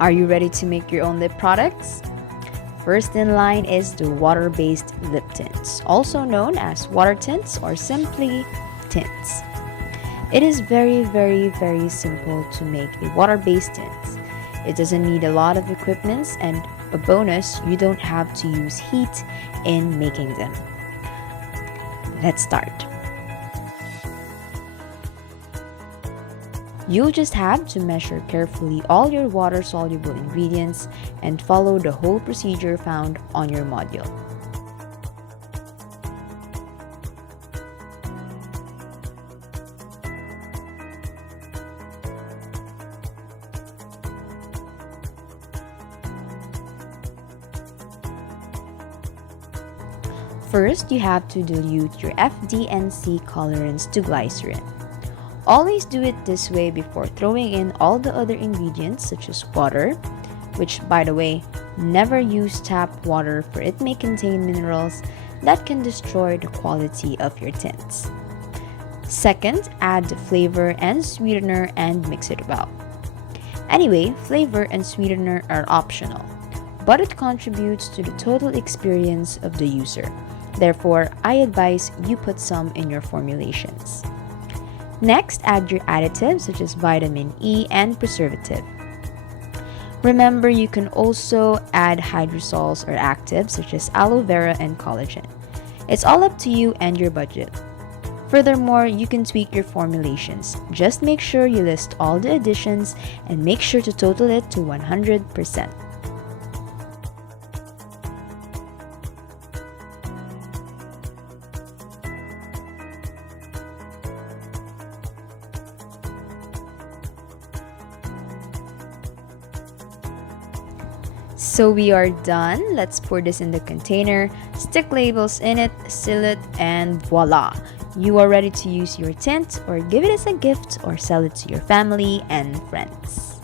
Are you ready to make your own lip products? First in line is the water-based lip tints, also known as water tints or simply tints. It is very simple to make a water-based tints. It doesn't need a lot of equipment, and a bonus, you don't have to use heat in making them. Let's start. You'll just have to measure carefully all your water-soluble ingredients and follow the whole procedure found on your module. First, you have to dilute your FD&C colorants to glycerin. Always do it this way before throwing in all the other ingredients such as water, which, by the way, never use tap water, for it may contain minerals that can destroy the quality of your tints. Second, add the flavor and sweetener and mix it well. Anyway, flavor and sweetener are optional, but it contributes to the total experience of the user. Therefore, I advise you put some in your formulations. Next, add your additives such as vitamin E and preservative. Remember, you can also add hydrosols or actives such as aloe vera and collagen. It's all up to you and your budget. Furthermore, you can tweak your formulations. Just make sure you list all the additions and make sure to total it to 100%. So we are done. Let's pour this in the container, stick labels in it, seal it, and voila! You are ready to use your tint or give it as a gift or sell it to your family and friends.